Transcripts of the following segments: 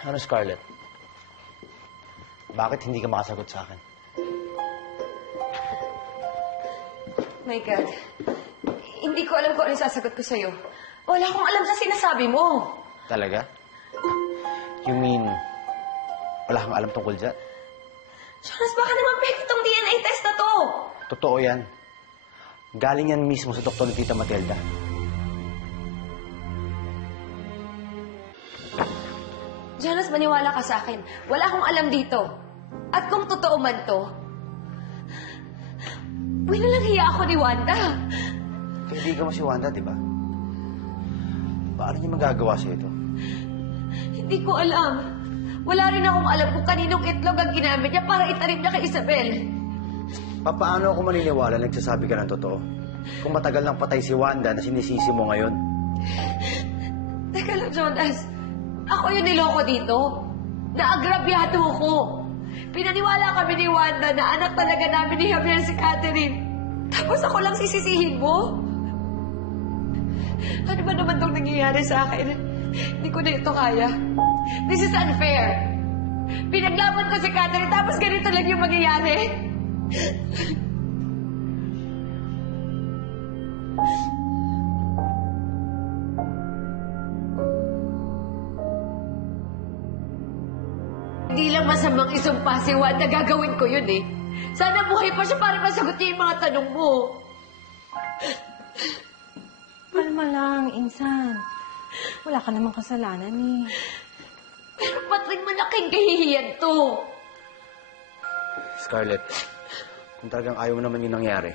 Ano, Scarlett? Bakit hindi ka makasagot sa akin? My God. Hindi ko alam kung ano yung sasagot ko sa'yo. Wala akong alam sa sinasabi mo. Talaga? You mean, wala kang alam tungkol dyan? Jonas, baka naman fake itong DNA test na to. Totoo yan. Galing yan mismo sa doktor ni Tita Matilda. Jonas, maniwala ka sa akin. Wala akong alam dito. At kung totoo man to, winalang hiya ako ni Wanda. Kaibigan mo si Wanda, di ba? Paano niya magagawa sa ito? Hindi ko alam. Wala rin akong alam kung kaninong itlog ang ginamit niya para itanim niya kay Isabel. Paano ako maniniwala nagsasabi ka ng totoo? Kung matagal nang patay si Wanda na sinisisi mo ngayon. Teka lang, Jonas. Ako yung niloko dito. Naagrabyado ko. Pinaniwala kami ni Wanda na anak talaga namin ni Javier si Catherine. Tapos ako lang sisisihin mo? Ano ba naman itong nangyayari sa akin? Hindi ko na ito kaya. This is unfair. Pinaglaban ko si Catherine tapos ganito lang yung mangyayari. Hindi lang masamang isumpa si Wanda, gagawin ko yun eh. Sana buhay pa siya para masagot niya yung mga tanong mo. Kalma lang, Insan. Wala ka namang kasalanan eh. Pero ba't rin malaking kahihiyan to? Scarlett, kung talagang ayaw mo naman yung nangyari,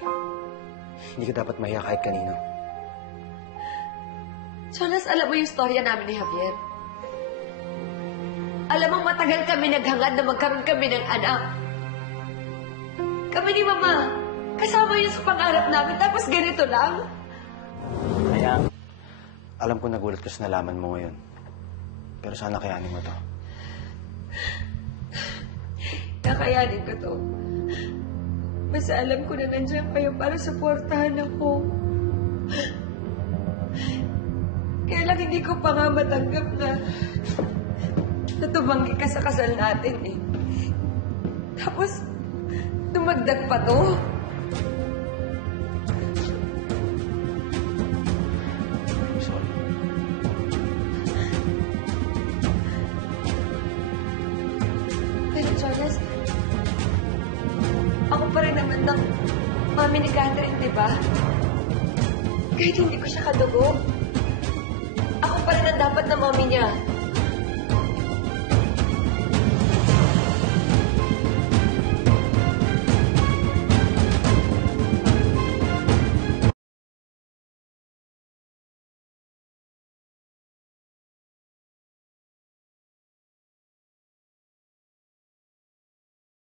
hindi ka dapat mahiya kahit kanino. Jonas, alam mo yung storya namin ni Javier? Alam mo, matagal kami naghangad na magkaroon kami ng anak. Kami ni Mama, kasama yun sa pangarap namin, tapos ganito lang. Kaya, alam ko nagulat ka sa nalaman mo ngayon. Pero sana kayanin mo to. Kakayanin ko to. Basta alam ko na nandiyan kayo para suportahan ako. Kaya lang hindi ko pa nga matanggap na tumanggi ka sa kasal natin eh. Tapos, dumagdag pa to. I'm sorry. Pero Jonas, ako pa rin naman ng mami ni Catherine, di ba? Kahit hindi ko siya kadugo, ako pa rin ang dapat na mami niya.